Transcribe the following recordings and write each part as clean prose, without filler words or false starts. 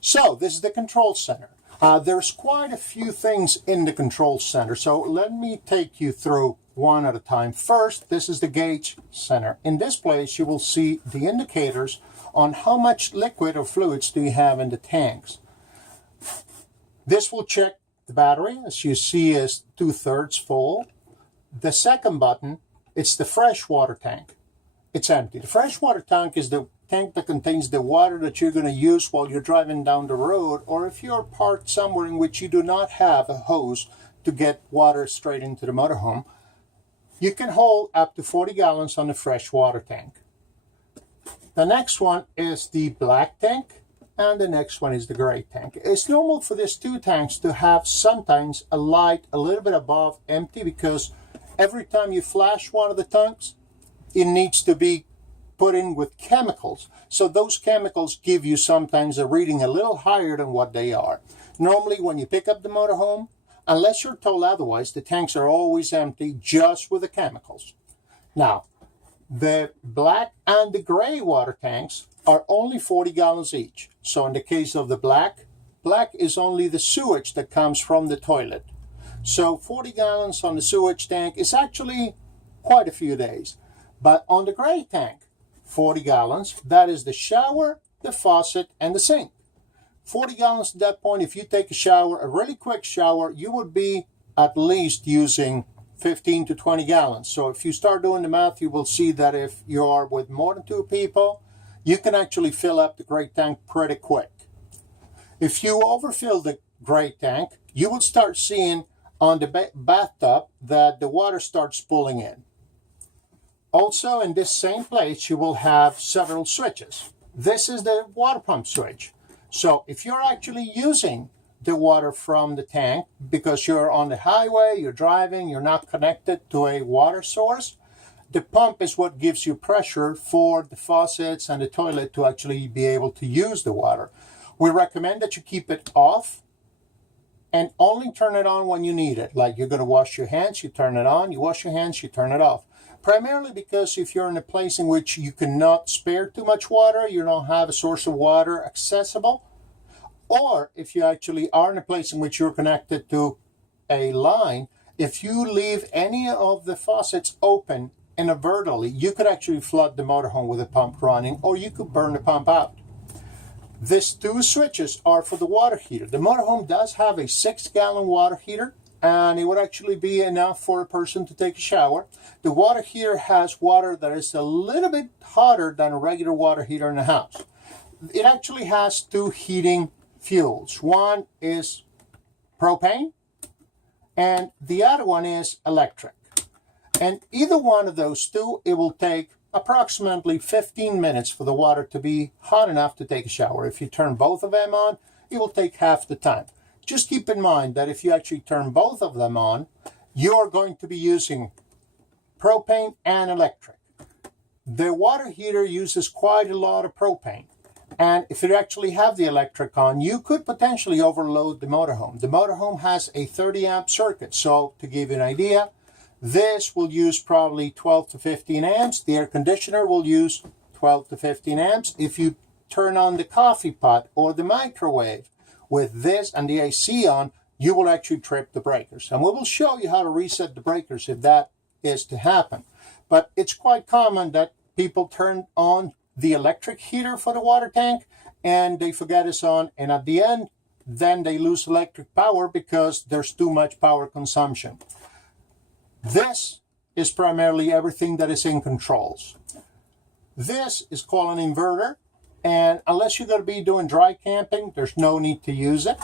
So this is the control center. There's quite a few things in the control center, so let me take you through one at a time. First, this is the gauge center. In this place, you will see the indicators on how much liquid or fluids do you have in the tanks. This will check the battery, as you see, is 2/3 full. The second button, it's the freshwater tank. It's empty. The freshwater tank is the tank that contains the water that you're going to use while you're driving down the road, or if you're parked somewhere in which you do not have a hose to get water straight into the motorhome. You can hold up to 40 gallons on the freshwater tank. The next one is the black tank, and the next one is the gray tank. It's normal for these two tanks to have sometimes a light a little bit above empty, because every time you flash one of the tanks, it needs to be put in with chemicals. So those chemicals give you sometimes a reading a little higher than what they are. Normally when you pick up the motorhome, unless you're told otherwise, the tanks are always empty just with the chemicals. Now, the black and the gray water tanks are only 40 gallons each. So in the case of the black is only the sewage that comes from the toilet. So 40 gallons on the sewage tank is actually quite a few days. But on the gray tank, 40 gallons, that is the shower, the faucet, and the sink. 40 gallons at that point, if you take a shower, a really quick shower, you would be at least using 15 to 20 gallons. So if you start doing the math, you will see that if you are with more than 2 people, you can actually fill up the gray tank pretty quick. If you overfill the gray tank, you will start seeing on the bathtub that the water starts pulling in. Also, in this same place, you will have several switches. This is the water pump switch. So if you're actually using the water from the tank because you're on the highway, you're driving, you're not connected to a water source, the pump is what gives you pressure for the faucets and the toilet to actually be able to use the water. We recommend that you keep it off and only turn it on when you need it. Like you're going to wash your hands, you turn it on, you wash your hands, you turn it off. Primarily because if you're in a place in which you cannot spare too much water, you don't have a source of water accessible, or if you actually are in a place in which you're connected to a line, if you leave any of the faucets open inadvertently, you could actually flood the motorhome with a pump running, or you could burn the pump out. These 2 switches are for the water heater. The motorhome does have a 6-gallon water heater, and it would actually be enough for a person to take a shower. The water heater has water that is a little bit hotter than a regular water heater in the house. It actually has 2 heating fuels. One is propane, and the other one is electric. And either one of those 2, it will take approximately 15 minutes for the water to be hot enough to take a shower. If you turn both of them on, it will take half the time. Just keep in mind that if you actually turn both of them on, you're going to be using propane and electric. The water heater uses quite a lot of propane. And if you actually have the electric on, you could potentially overload the motorhome. The motorhome has a 30 amp circuit. So to give you an idea, this will use probably 12 to 15 amps. The air conditioner will use 12 to 15 amps. If you turn on the coffee pot or the microwave with this and the AC on, you will actually trip the breakers. And we will show you how to reset the breakers if that is to happen. But it's quite common that people turn on the electric heater for the water tank and they forget it's on, and at the end then they lose electric power because there's too much power consumption. This is primarily everything that is in controls. This is called an inverter, and unless you're going to be doing dry camping, there's no need to use it.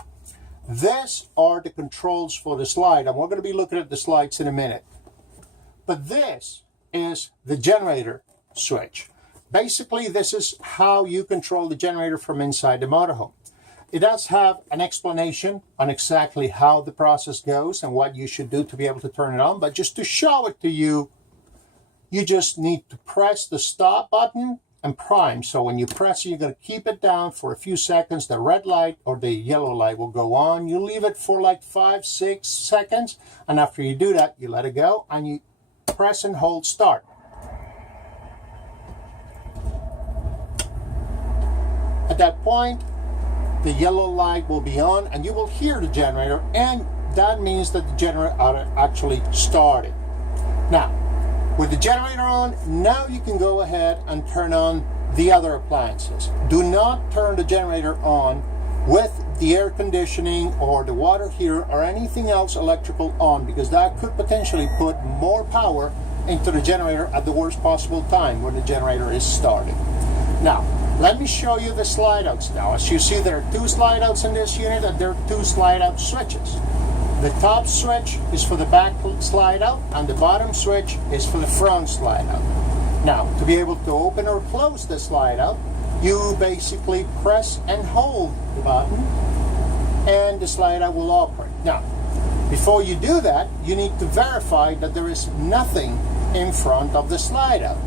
This are the controls for the slide, and we're going to be looking at the slides in a minute. But this is the generator switch. Basically, this is how you control the generator from inside the motorhome. It does have an explanation on exactly how the process goes and what you should do to be able to turn it on, but just to show it to you, you just need to press the stop button and prime. So when you press it, you're going to keep it down for a few seconds. The red light or the yellow light will go on. You leave it for like 5-6 seconds, and after you do that, you let it go and you press and hold start. At that point, the yellow light will be on and you will hear the generator, and that means that the generator actually started. Now, with the generator on, now you can go ahead and turn on the other appliances. Do not turn the generator on with the air conditioning or the water heater or anything else electrical on, because that could potentially put more power into the generator at the worst possible time when the generator is starting. Now, let me show you the slide outs now. As you see, there are two slide outs in this unit, and there are two slide out switches. The top switch is for the back slide out, and the bottom switch is for the front slide out. Now, to be able to open or close the slide out, you basically press and hold the button, and the slide out will operate. Now, before you do that, you need to verify that there is nothing in front of the slide out.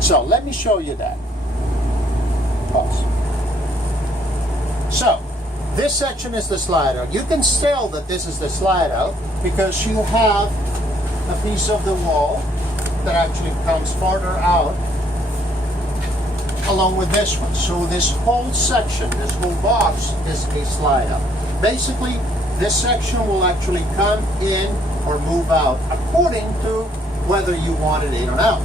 So let me show you that. Pause. So, this section is the slide out. You can tell that this is the slide out because you have a piece of the wall that actually comes farther out along with this one. So this whole section, this whole box is a slide out. Basically, this section will actually come in or move out according to whether you want it in or out.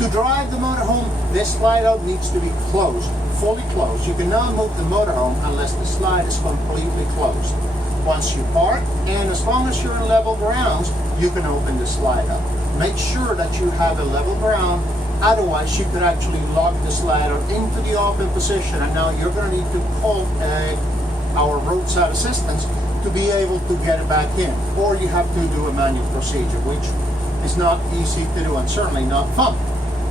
To drive the motorhome, this slide out needs to be closed, fully closed. You cannot move the motorhome unless the slide is completely closed. Once you park, and as long as you're in level grounds, you can open the slide out. Make sure that you have a level ground, otherwise you could actually lock the slide out into the open position, and now you're going to need to call our roadside assistance to be able to get it back in, or you have to do a manual procedure, which is not easy to do and certainly not fun.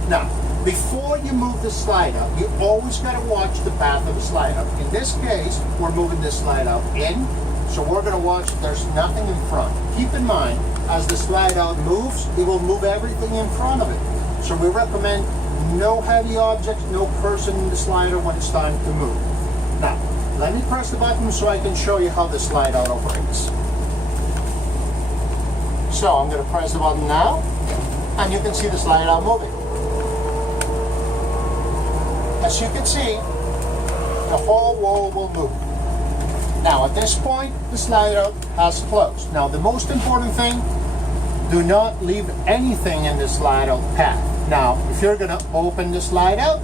Now, before you move the slide out, you always got to watch the path of the slide out. In this case, we're moving this slide out in, so we're going to watch if there's nothing in front. Keep in mind, as the slide out moves, it will move everything in front of it. So we recommend no heavy objects, no person in the slider when it's time to move. Now, let me press the button so I can show you how the slide out operates. So I'm going to press the button now, and you can see the slide out moving. As you can see, the whole wall will move. Now at this point, the slide out has closed. Now the most important thing, do not leave anything in the slide out path. Now, if you're going to open the slide out,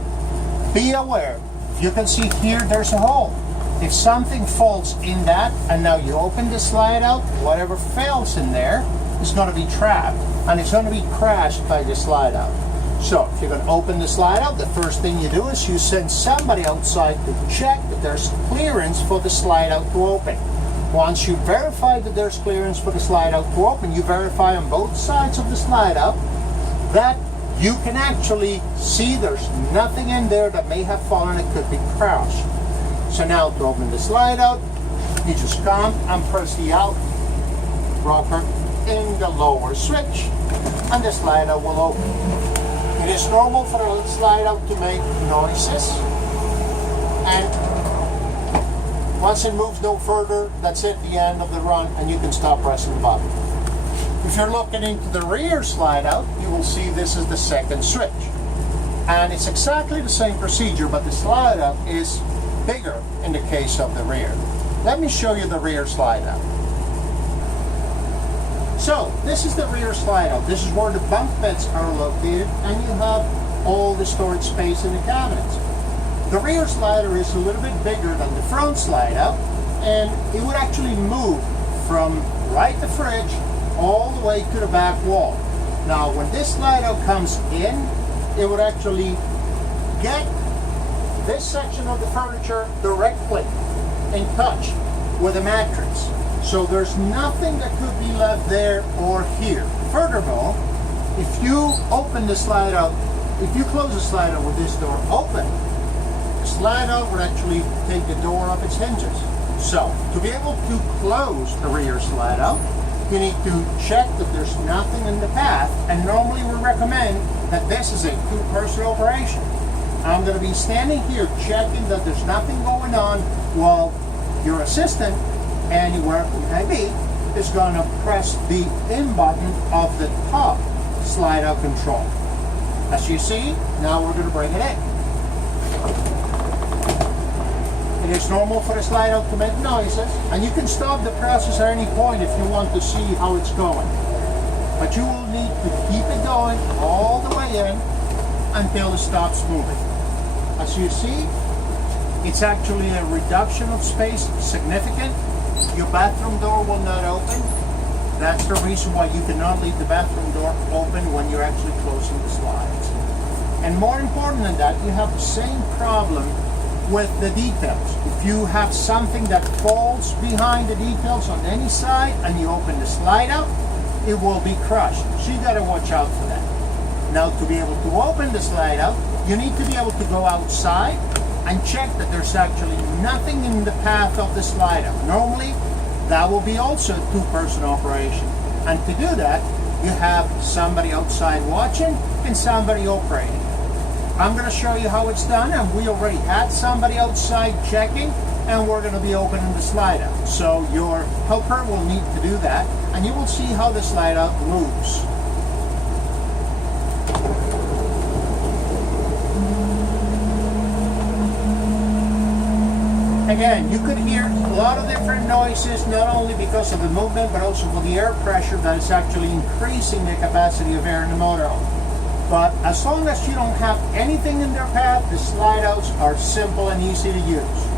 be aware. You can see here there's a hole. If something falls in that, and now you open the slide out, whatever fails in there is going to be trapped, and it's going to be crashed by the slide out. So if you're going to open the slide out, the first thing you do is you send somebody outside to check that there's clearance for the slide out to open. Once you verify that there's clearance for the slide out to open, you verify on both sides of the slide out that you can actually see there's nothing in there that may have fallen. It could be crashed. So now to open the slide out, you just come and press the out rocker in the lower switch, and the slide out will open. It is normal for a slide out to make noises, and once it moves no further, that's it, the end of the run, and you can stop pressing the button. If you're looking into the rear slide out, you will see this is the second switch. And it's exactly the same procedure, but the slide out is bigger in the case of the rear. Let me show you the rear slide out. So, this is the rear slide out. This is where the bunk beds are located, and you have all the storage space in the cabinets. The rear slider is a little bit bigger than the front slide out, and it would actually move from right the fridge all the way to the back wall. Now, when this slide out comes in, it would actually get this section of the furniture directly in touch with the mattress. So there's nothing that could be left there or here. Furthermore, if you open the slide out, if you close the slide out with this door open, the slide out would actually take the door off its hinges. So to be able to close the rear slide out, you need to check that there's nothing in the path, and normally we recommend that this is a two-person operation. I'm going to be standing here checking that there's nothing going on while your assistant, anywhere it may be, is going to press the in button of the top slide out control. As you see, now we're going to bring it in. It is normal for the slide out to make noises, and you can stop the process at any point if you want to see how it's going. But you will need to keep it going all the way in until it stops moving. As you see, it's actually a reduction of space, significant. Your bathroom door will not open. That's the reason why you cannot leave the bathroom door open when you're actually closing the slides. And more important than that, you have the same problem with the details. If you have something that falls behind the details on any side and you open the slide out, it will be crushed. So you gotta watch out for that. Now, to be able to open the slide out, you need to be able to go outside and check that there's actually nothing in the path of the slide out. Normally, that will be also a two-person operation. And to do that, you have somebody outside watching and somebody operating. I'm going to show you how it's done, and we already had somebody outside checking, and we're going to be opening the slide out. So your helper will need to do that, and you will see how the slide out moves. Again, you could hear a lot of different noises, not only because of the movement, but also for the air pressure that is actually increasing the capacity of air in the motorhome. But as long as you don't have anything in their path, the slide outs are simple and easy to use.